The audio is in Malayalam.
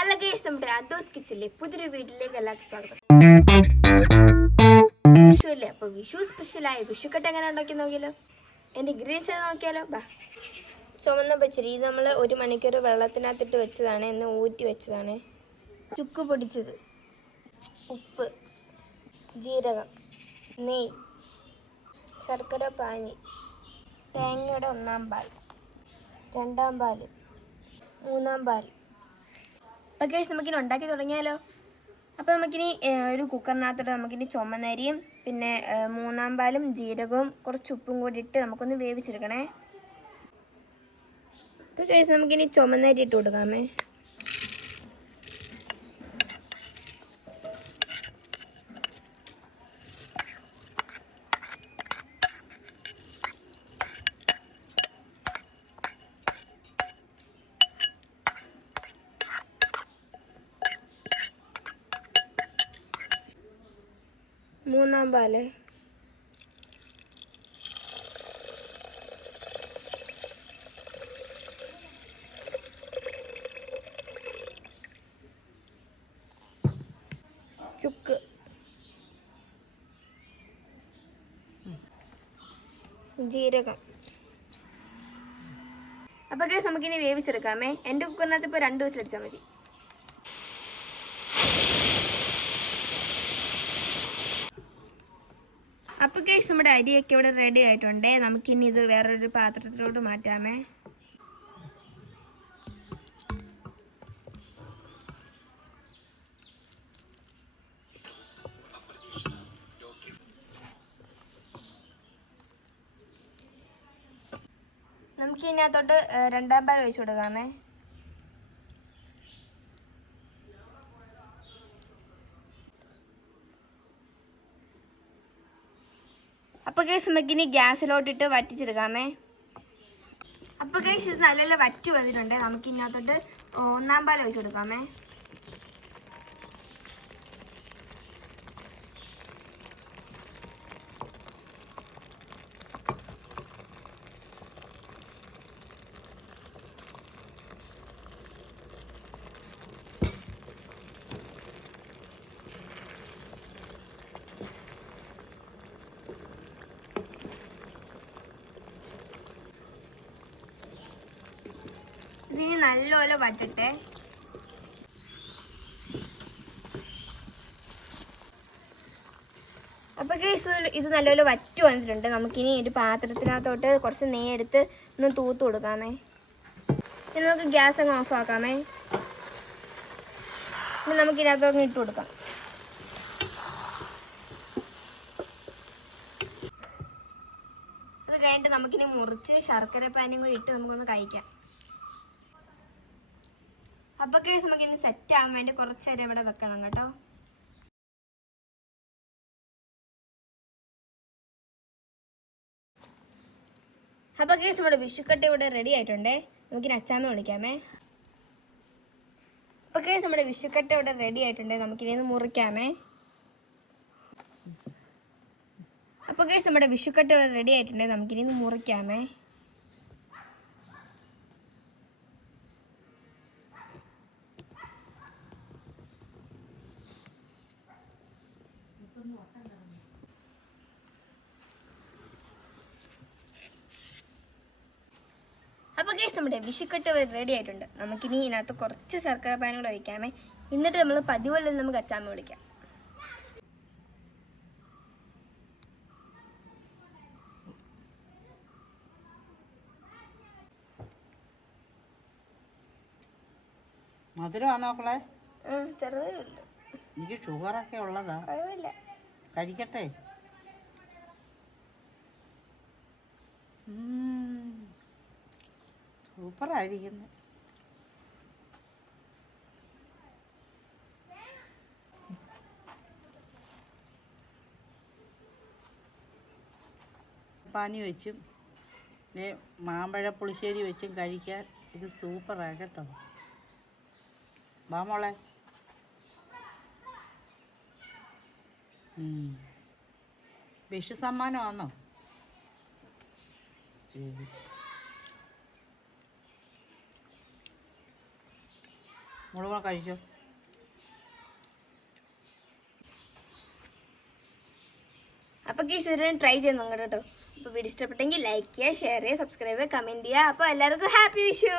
ഹലോ ഗൈസ്, നമ്മുടെ അദോസ് കിച്ചണിലെ പുതിയൊരു വീട്ടിലേക്ക് എല്ലാവർക്കും സ്വാഗതം. വിഷുവല്ലേ, അപ്പോൾ വിഷു സ്പെഷ്യലായ വിഷുക്കട്ട എങ്ങനെ ഉണ്ടാക്കി നോക്കിയാലോ. എൻ്റെ ഇൻഗ്രീഡിയൻസ് നോക്കിയാലോ. ബാ, ചുമന്ന പച്ചരി ഇത് നമ്മൾ 1 മണിക്കൂർ വെള്ളത്തിനകത്തിട്ട് വെച്ചതാണ്, എന്ന് ഊറ്റി വെച്ചതാണ്. ചുക്ക് പൊടിച്ചത്, ഉപ്പ്, ജീരകം, നെയ്യ്, ശർക്കര പാനി, തേങ്ങയുടെ 1-ാം പാൽ, 2-ാം പാൽ, 3-ാം പാൽ. അപ്പോൾ ഗൈസ് നമുക്കിനി ഉണ്ടാക്കി തുടങ്ങിയാലോ. അപ്പോൾ നമുക്കിനി ഒരു കുക്കറിനകത്തോട്ട് നമുക്കിനി ചുമന്നരിയും പിന്നെ 3-ാം പാലും ജീരകവും കുറച്ച് ഉപ്പും കൂടി ഇട്ട് നമുക്കൊന്ന് വേവിച്ചെടുക്കണേ. അപ്പോൾ ഗൈസ് നമുക്കിനി ചുമന്നരി ഇട്ട് കൊടുക്കാമേ. മൂന്നാം പാല്, ചുക്ക്, ജീരകം. അപ്പോൾ ഗൈസ് നമുക്കിനി വേവിച്ചെടുക്കാമേ. എൻ്റെ കുക്കറിനകത്ത് ഇപ്പോൾ 2 വിസിൽ അടിച്ചാൽ മതി. അപ്പോൾ ഗൈസ് നമ്മുടെ അരിയൊക്കെ ഇവിടെ റെഡി ആയിട്ടുണ്ട്. നമുക്കിനി ഇത് വേറൊരു പാത്രത്തിലോട്ട് മാറ്റാമേ. നമുക്ക് ഇതിനകത്തോട്ട് 2-ാം പാൽ ഒഴിച്ചു കൊടുക്കാമേ. അപ്പോൾ ഗൈസ് നമുക്കിനി ഗ്യാസിലോട്ടിട്ട് വറ്റിച്ചെടുക്കാമേ. അപ്പോൾ ഗൈസ് ഇത് നല്ല വറ്റി വന്നിട്ടുണ്ട്. നമുക്ക് ഇതിനകത്തോട്ട് 1-ാം പാൽ ഒഴിച്ചു കൊടുക്കാമേ. ഇതിന് നല്ലപോലെ വറ്റട്ടെ. അപ്പോൾ ഗൈസ് ഇത് നല്ലപോലെ വറ്റി വന്നിട്ടുണ്ട്. നമുക്കിനി ഒരു പാത്രത്തിനകത്തോട്ട് കുറച്ച് നെയ്യ് എടുത്ത് ഒന്ന് തൂത്ത് കൊടുക്കാമേ. ഇനി നമുക്ക് ഗ്യാസ് അങ്ങ് ഓഫ് ആക്കാമേ. ഇനി നമുക്ക് ഇതിനകത്തോട്ട് ഇട്ട് കൊടുക്കാം. അത് കഴിഞ്ഞിട്ട് നമുക്കിനി മുറിച്ച് ശർക്കര പാനിയും കൂടി ഇട്ട് നമുക്കൊന്ന് കഴിക്കാം. അപ്പോൾ ഗൈസ് നമുക്കിനി സെറ്റ് ആവാൻ വേണ്ടി കുറച്ച് നേരം ഇവിടെ വെക്കണം കേട്ടോ. അപ്പോൾ ഗൈസ് നമ്മുടെ വിഷുക്കട്ട ഇവിടെ റെഡി ആയിട്ടുണ്ട്. നമുക്കിനി അച്ചാമ്മ വിളിക്കാമേ. അപ്പോൾ ഗൈസ് നമ്മുടെ വിഷുക്കട്ട ഇവിടെ റെഡി ആയിട്ടുണ്ട്. നമുക്കിനി ഒന്ന് മുറിക്കാമേ. അപ്പോൾ ഗൈസ് നമ്മുടെ വിഷുക്കട്ട ഇവിടെ റെഡി ആയിട്ടുണ്ട്. നമുക്കിനി ഒന്ന് മുറിക്കാമേ. അപ്പോൾ ഗൈസ് നമ്മുടെ വിഷുക്കട്ട റെഡി ആയിട്ടുണ്ട്. നമുക്കിനി ഇതിനകത്ത് കുറച്ച് ശർക്കര പാനും കൂടെ ഒഴിക്കാമേ. എന്നിട്ട് നമ്മൾ പതിവുപോലെ നമുക്ക് അച്ചാമ്മ വിളിക്കാം. മധുരമാണോ മക്കളെ? ചെറുതേ ഉള്ളൂ. എനിക്ക് ഷുഗറൊക്കെ ഉള്ളതാ. കഴിക്കട്ടെ. സൂപ്പറായിരിക്കുന്നു. പാനി വെച്ചും മാമ്പഴ പുളിശ്ശേരി വെച്ചും കഴിക്കാൻ ഇത് സൂപ്പറാണ് കേട്ടോ. വാ മോളെ. വിഷു സമ്മാനമാണോ? ശരി. മുഴുവൻ കഴിച്ചോ. അപ്പോൾ ഗീസ് ട്രൈ ചെയ്ത് നോക്കട്ടെ കേട്ടോ. അപ്പോൾ വീഡിയോ ഇഷ്ടപ്പെട്ടെങ്കിൽ ലൈക്ക് ചെയ്യുക, ഷെയർ ചെയ്യുക, സബ്സ്ക്രൈബ് ചെയ്യുക, കമൻറ്റ് ചെയ്യുക. അപ്പോൾ എല്ലാവർക്കും ഹാപ്പി വിഷു.